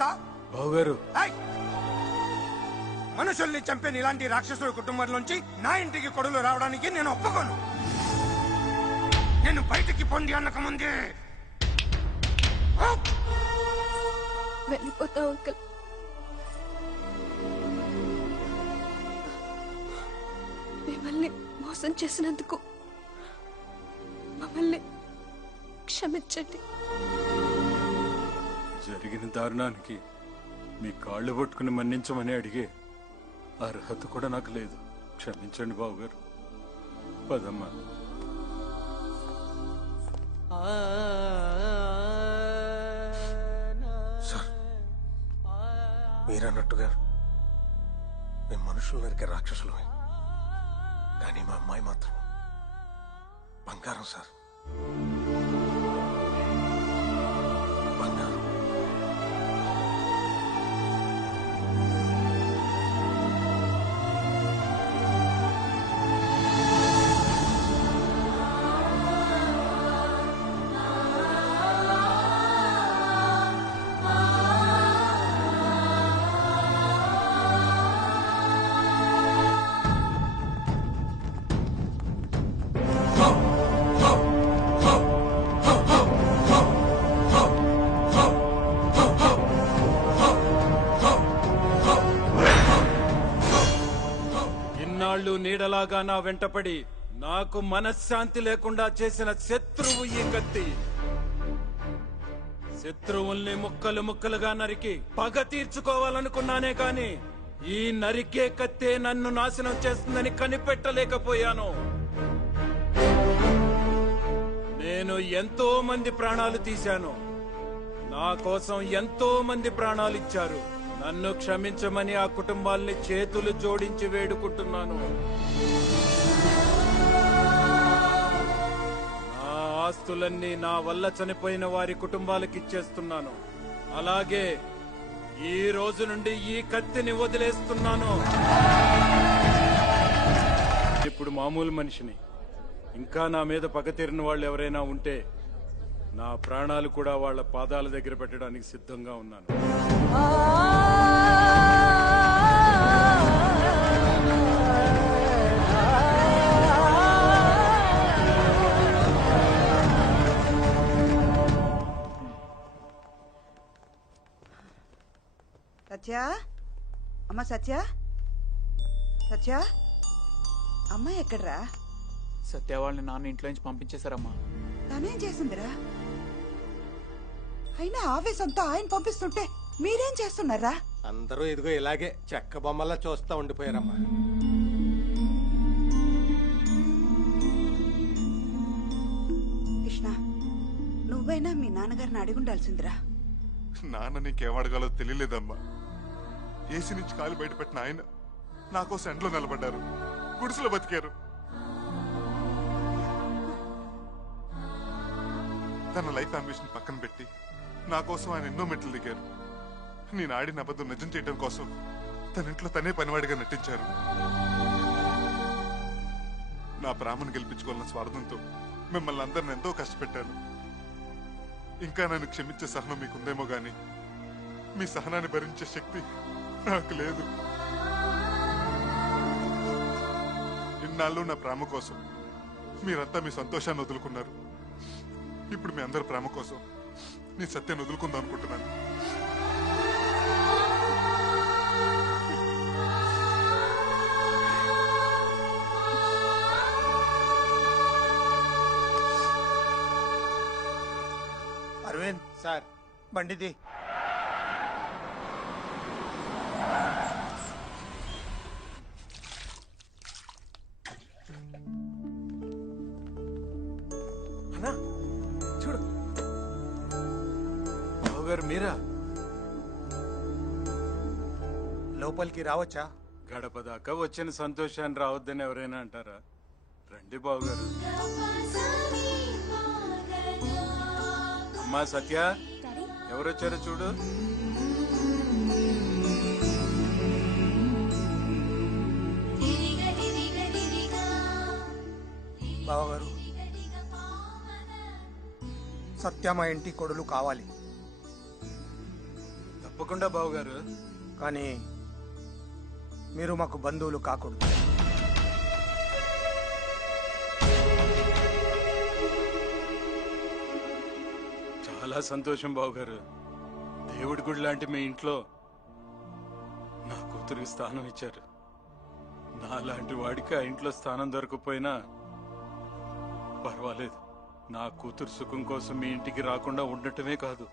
ఇదంతా? బావగారు, మనుషుల్ని చంపిన ఇలాంటి రాక్షసుల కుటుంబంలోంచి నా ఇంటికి కొడులు రావడానికి నేను ఒప్పుకోను. నేను బయటికి పొండి అన్నక ముందే వెళ్ళిపోతావు అంకుల్. మిమ్మల్ని మోసం చేసినందుకు మమ్మల్ని క్షమించండి. జరిగిన దారుణానికి మీ కాళ్ళు పట్టుకుని మన్నించమని అడిగే అర్హత కూడా నాకు లేదు. క్షమించండి బావగారు. పదమ్మా. సార్, మీరన్నట్టుగా మేము మనుషులు నరికే రాక్షసులమే, కానీ మా అమ్మాయి మాత్రం బంగారం సార్, బంగారం. నీడలాగా నా వెంటపడి నాకు మనశ్శాంతి లేకుండా చేసిన శత్రువు ఈ కత్తి. శత్రువుల్ని ముక్కలు ముక్కలుగా నరికి పగ తీర్చుకోవాలనుకున్నానే కాని ఈ నరికే కత్తే నన్ను నాశనం చేస్తుందని కనిపెట్టలేకపోయాను. నేను ఎంతో మంది ప్రాణాలు తీశాను. నా కోసం ఎంతో మంది ప్రాణాలు ఇచ్చారు. నన్ను క్షమించమని ఆ కుటుంబాల్ని చేతులు జోడించి వేడుకుంటున్నాను. నా ఆస్తులన్నీ నా వల్ల చనిపోయిన వారి కుటుంబాలకు ఇచ్చేస్తున్నాను. అలాగే ఈ రోజు నుండి ఈ కత్తిని వదిలేస్తున్నాను. ఇప్పుడు మామూలు మనిషిని. ఇంకా నా మీద పగ తీరిన వాళ్ళు ఎవరైనా ఉంటే నా ప్రాణాలు కూడా వాళ్ళ పాదాల దగ్గర పెట్టడానికి సిద్ధంగా ఉన్నాను. సత్య, అమ్మ సత్య, సత్య, అమ్మాయి ఎక్కడ్రా? సత్య వాళ్ళని నాన్న ఇంట్లో నుంచి పంపించేశారమ్మా. తనేం చేసిందిరా? అయినా ఆవేశంతో ఆయన పంపిస్తుంటే మీరేం చేస్తున్నారా? అందరూ ఇదిగో ఇలాగే చెక్క బొమ్మల్లా చూస్తా ఉండిపోయారమ్మా. కృష్ణ, నువ్వైనా మీ నాన్నగారిని అడిగుండాల్సిందిరా. నాన్న నీకేమడగాలో తెలియలేదమ్మా. ఏసీ నుంచి కాలు బయటపెట్టిన ఆయన నా కోసం ఎండలో నిలబడ్డారు, గుడిసెలో బతికారు. తన లైఫ్ అంబిషన్ పక్కన పెట్టి నా కోసం ఆయన ఎన్నో మెట్లు దిగారు. నేను ఆడిన అబద్ధం నిజం చేయడం కోసం తన ఇంట్లో తనే పనివాడిగా నటించారు. నా ప్రేమను గెలిపించుకోవాలన్న స్వార్థంతో మిమ్మల్ని అందరిని ఎంతో కష్టపెట్టాను. ఇంకా నన్ను క్షమించే సహనం మీకుందేమో గాని మీ సహనాన్ని భరించే శక్తి నాకు లేదు. ఇన్నాళ్ళు నా ప్రేమ కోసం మీరంతా మీ సంతోషాన్ని వదులుకున్నారు. ఇప్పుడు మీ అందరి ప్రేమ కోసం నీ సత్యాన్ని వదులుకుందాం అనుకుంటున్నాను. అరవింద్ సార్, బండిది. చూడు బావగారు, మీరా? లోపలికి రావచ్చా? గడప దాకా వచ్చిన సంతోషాన్ని రావద్దని ఎవరైనా అంటారా? రండి బావగారు. అమ్మా సత్య, ఎవరొచ్చారో చూడు. బావగారు, సత్య మా ఇంటి కొడులు కావాలి. తప్పకుండా బావగారు. కానీ మీరు మాకు బంధువులు కాకూడదు. చాలా సంతోషం బావగారు. దేవుడి గుడి లాంటి మీ ఇంట్లో నా కూతురికి స్థానం ఇచ్చారు. నా లాంటి వాడికి ఆ ఇంట్లో స్థానం దొరకపోయినా పర్వాలేదు. నా కూతురు సుఖం కోసం మీ ఇంటికి రాకుండా ఉండటమే కాదు,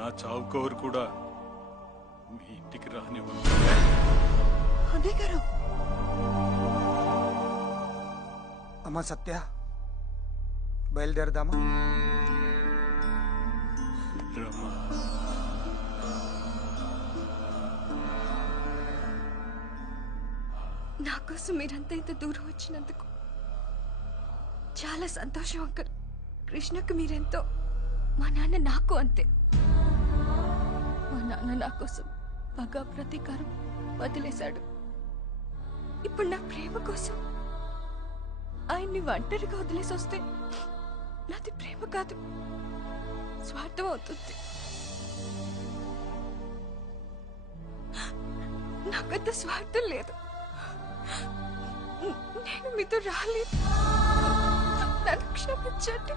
నా చావు కౌరు కూడా మీ ఇంటికి రానివ్వను. అన్నయ్య గారు, అమ్మా సత్య, బయలుదేరదామా? రమ్మా. నా కోసం మీరంతా ఇంత దూరం వచ్చినందుకు చాలా సంతోషం అంకుల్. కృష్ణకు మీరెంతో, మా నాన్న నాకు అంతే. మా నాన్న నా కోసం పగ ప్రతీకారం వదిలేశాడు. ఇప్పుడు నా ప్రేమ కోసం ఆయన్ని ఒంటరిగా వదిలేసి వస్తే నాది ప్రేమ కాదు, స్వార్థం అవుతుంది. నాకంత స్వార్థం లేదు. నేను మీతో రాలేదు, నన్ను క్షమించండి.